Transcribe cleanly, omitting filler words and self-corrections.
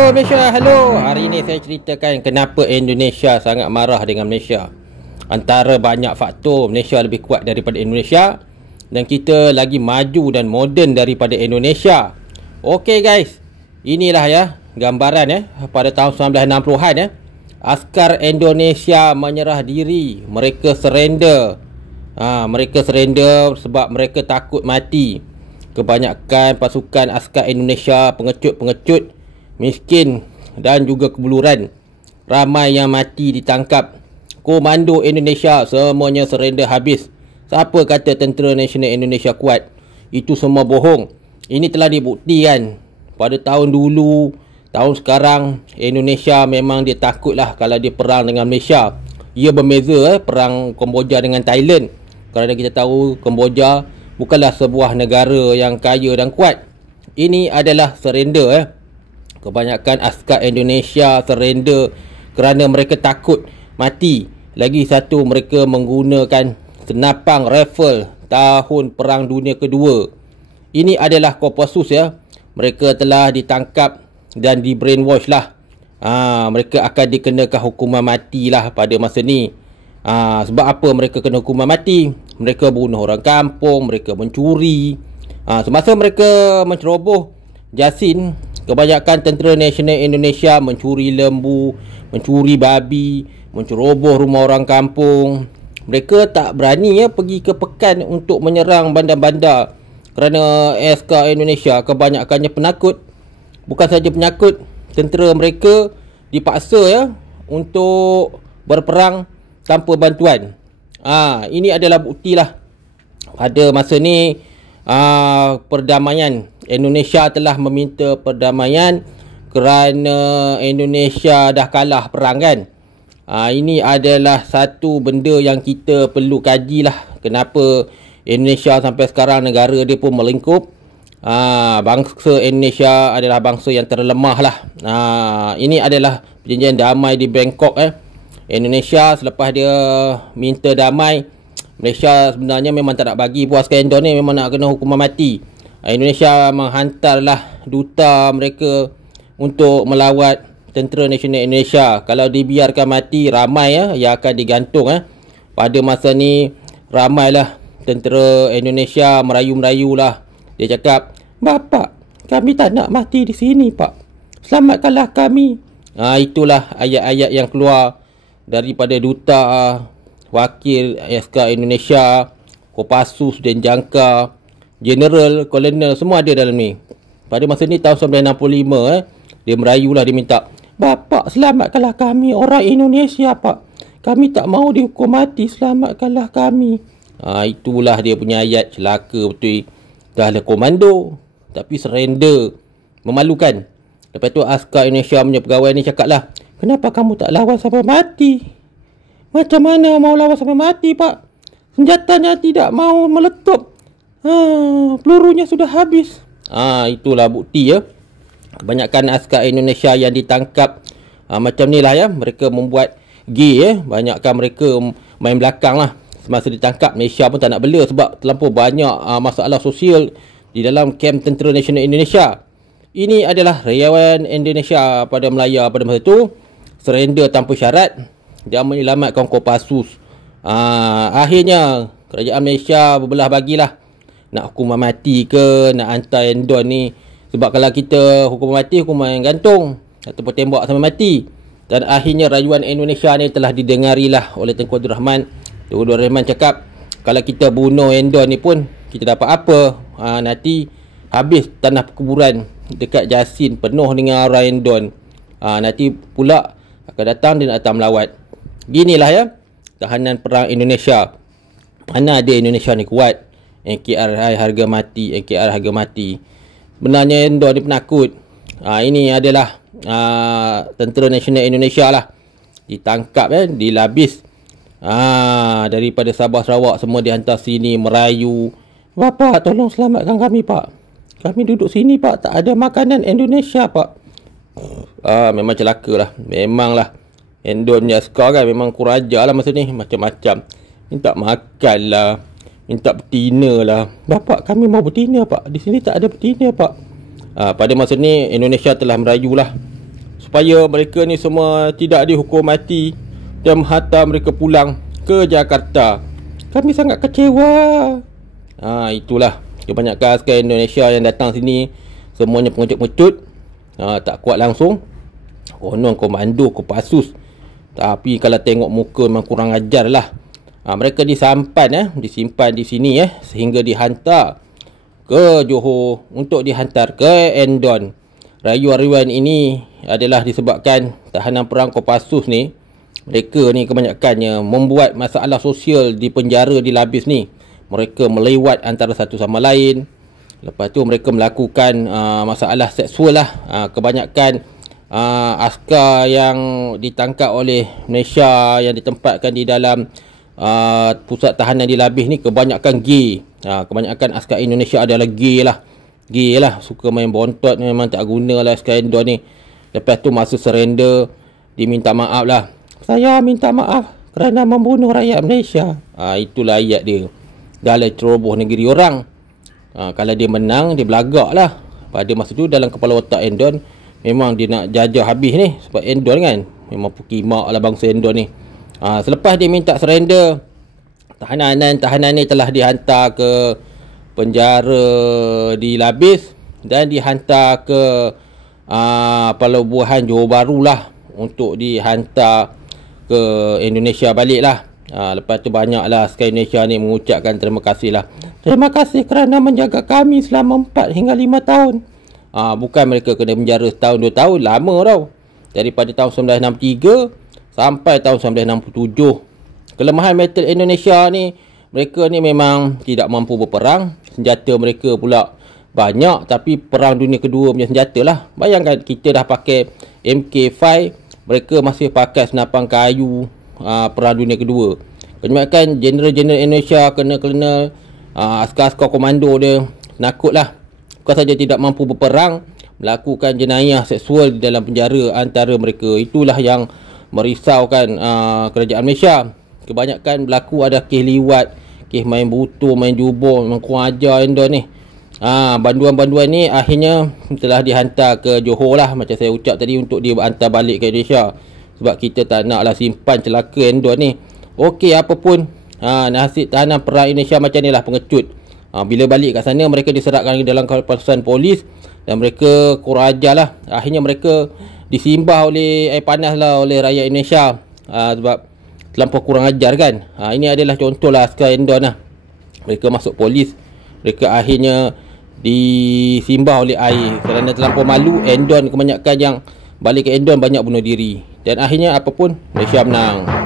Hello Malaysia, hello. Hari ini saya ceritakan kenapa Indonesia sangat marah dengan Malaysia. Antara banyak faktor, Malaysia lebih kuat daripada Indonesia dan kita lagi maju dan moden daripada Indonesia. Okey guys, inilah ya gambaran pada tahun 1960-an askar Indonesia menyerah diri, mereka surrender. Mereka surrender sebab mereka takut mati. Kebanyakan pasukan askar Indonesia pengecut-pengecut, miskin dan juga kebuluran. Ramai yang mati ditangkap. Komando Indonesia semuanya surrender habis. Siapa kata Tentera Nasional Indonesia kuat? Itu semua bohong. Ini telah dibuktikan pada tahun dulu, tahun sekarang. Indonesia memang dia takutlah kalau dia perang dengan Malaysia. Ia berbeza perang Kemboja dengan Thailand. Kerana kita tahu Kemboja bukanlah sebuah negara yang kaya dan kuat. Ini adalah surrender. Kebanyakan askar Indonesia surrender kerana mereka takut mati. Lagi satu, mereka menggunakan senapang rifle tahun Perang Dunia Kedua. Ini adalah Kopassus Mereka telah ditangkap dan di brainwash lah. Mereka akan dikenakan hukuman mati lah pada masa ni. Sebab apa mereka kena hukuman mati? Mereka bunuh orang kampung, mereka mencuri. Semasa mereka menceroboh Jasin, kebanyakan Tentera Nasional Indonesia mencuri lembu, mencuri babi, menceroboh rumah orang kampung. Mereka tak berani pergi ke pekan untuk menyerang bandar-bandar kerana askar Indonesia kebanyakannya penakut. Bukan saja penakut, tentera mereka dipaksa untuk berperang tanpa bantuan. Ini adalah buktilah pada masa ni perdamaian. Indonesia telah meminta perdamaian kerana Indonesia dah kalah perang kan. Ini adalah satu benda yang kita perlu kajilah. Kenapa Indonesia sampai sekarang negara dia pun melingkup. Bangsa Indonesia adalah bangsa yang terlemah lah. Ini adalah perjanjian damai di Bangkok. Indonesia selepas dia minta damai, Malaysia sebenarnya memang tak nak bagi puaskan Indon ni, memang nak kena hukuman mati. Indonesia menghantarlah duta mereka untuk melawat Tentera Nasional Indonesia. Kalau dibiarkan mati, ramai yang akan digantung. Pada masa ni ramailah tentera Indonesia merayu-merayu lah. Dia cakap, "Bapak, kami tak nak mati di sini pak. Selamatkanlah kami." Itulah ayat-ayat yang keluar daripada duta, wakil askar Indonesia, Kopassus dan Jangka, General, Kolonel, semua ada dalam ni. Pada masa ni tahun 1965 dia merayulah, dia minta, "Bapak, selamatkanlah kami orang Indonesia pak. Kami tak mahu dihukum mati, selamatkanlah kami." Itulah dia punya ayat. Celaka betul. Dah ada komando tapi surrender. Memalukan. Lepas tu askar Indonesia punya pegawai ni cakap lah, "Kenapa kamu tak lawan sampai mati?" "Macam mana mau lawan sampai mati pak? Senjatanya tidak mau meletup. Pelurunya sudah habis." Itulah bukti Kebanyakan askar Indonesia yang ditangkap macam ni lah mereka membuat gay Banyakkan mereka main belakang lah. Semasa ditangkap, Malaysia pun tak nak bela sebab terlampau banyak masalah sosial di dalam kamp Tentera Nasional Indonesia. Ini adalah rayawan Indonesia pada Melaya pada masa itu. Surrender tanpa syarat dan menyelamatkan Kopassus. Akhirnya kerajaan Malaysia berbelah bagilah. Nak hukuman mati ke, nak hantar Indon ni. Sebab kalau kita hukuman mati, hukuman gantung ataupun tembak sampai mati. Dan akhirnya rayuan Indonesia ni telah didengarilah oleh Tengku Abdul Rahman. Tengku Abdul Rahman cakap, kalau kita bunuh Indon ni pun, kita dapat apa? Nanti habis tanah perkuburan dekat Jasin penuh dengan orang Indon. Nanti pula akan datang dia nak datang melawat. Ginilah tahanan perang Indonesia. Mana ada Indonesia ni kuat? NKRI harga mati, NKR harga mati. Sebenarnya Indon ni penakut. Ini adalah Tentera Nasional Indonesia lah. Ditangkap dilabis. Daripada Sabah Sarawak semua dihantar sini merayu. "Bapak, tolong selamatkan kami pak. Kami duduk sini pak, tak ada makanan Indonesia pak." Memang celaka lah. Memanglah Indon ni askar kan memang kuraja lah masa ni. Macam-macam. Minta makan lah, minta betina lah. "Bapak, kami mau betina pak. Di sini tak ada betina pak." Pada masa ni Indonesia telah merayu lah. supaya mereka ni semua tidak dihukum mati dan menghantar mereka pulang ke Jakarta. Kami sangat kecewa. Itulah kebanyakan askar Indonesia yang datang sini, semuanya pengecut-pengecut, tak kuat langsung. Konon komando, Kopassus. Tapi kalau tengok muka memang kurang ajar lah. Mereka disimpan di sini sehingga dihantar ke Johor untuk dihantar ke Endon. Rayuan-rayuan ini adalah disebabkan tahanan perang Kopassus ni, mereka ni kebanyakannya membuat masalah sosial di penjara di Labis ni. Mereka melewat antara satu sama lain. Lepas tu mereka melakukan masalah seksual lah. Kebanyakan askar yang ditangkap oleh Malaysia yang ditempatkan di dalam pusat tahanan di Labis ni kebanyakan gay. Kebanyakan askar Indonesia adalah gay lah. Suka main bontot, memang tak guna lah askar Indo ni. Lepas tu masa surrender, diminta maaf lah. Saya minta maaf kerana membunuh rakyat Malaysia. Itulah ayat dia. Dah lah ceroboh negeri orang. Kalau dia menang, dia belagak lah. Pada masa tu dalam kepala otak Endon, memang dia nak jajah habis ni. Sebab Endon kan memang pukimak lah bangsa Endon ni. Selepas dia minta surrender, tahanan ni telah dihantar ke penjara di Labis dan dihantar ke pelabuhan Johor Bahru lah untuk dihantar ke Indonesia balik lah. Lepas tu banyaklah askar Indonesia ni mengucapkan terima kasih lah. Terima kasih kerana menjaga kami selama 4 hingga 5 tahun. Bukan mereka kena penjara setahun 2 tahun, lama tau. Daripada tahun 1963 sampai tahun 1967. Kelemahan militer Indonesia ni, mereka ni memang tidak mampu berperang. Senjata mereka pula banyak, tapi perang dunia kedua punya senjata lah. Bayangkan kita dah pakai MK5, mereka masih pakai senapan kayu perang dunia kedua. Kebanyakan jeneral-jeneral Indonesia, kolonel, askar-askar komando dia nakut lah. Bukan saja tidak mampu berperang, melakukan jenayah seksual di dalam penjara antara mereka. Itulah yang merisaukan kerajaan Malaysia. Kebanyakan berlaku ada kes liwat, kes main butuh, main jubur. Memang kurang ajar Endon ni. Banduan-banduan ni akhirnya telah dihantar ke Johor lah, macam saya ucap tadi, untuk dia hantar balik ke Indonesia. Sebab kita tak naklah simpan celaka Endon ni. Okey, apapun nasib tahanan perang Indonesia macam ni lah, pengecut. Bila balik kat sana, mereka diserahkan dalam kawasan polis dan mereka kurang ajar lah. Akhirnya mereka disimbah oleh air panas lah oleh rakyat Indonesia, sebab terlampau kurang ajar kan. Ini adalah contoh lah askar Endon lah. Mereka masuk polis, mereka akhirnya disimbah oleh air kerana terlampau malu. Endon, kebanyakan yang balik ke Endon banyak bunuh diri. Dan akhirnya apapun, Malaysia menang.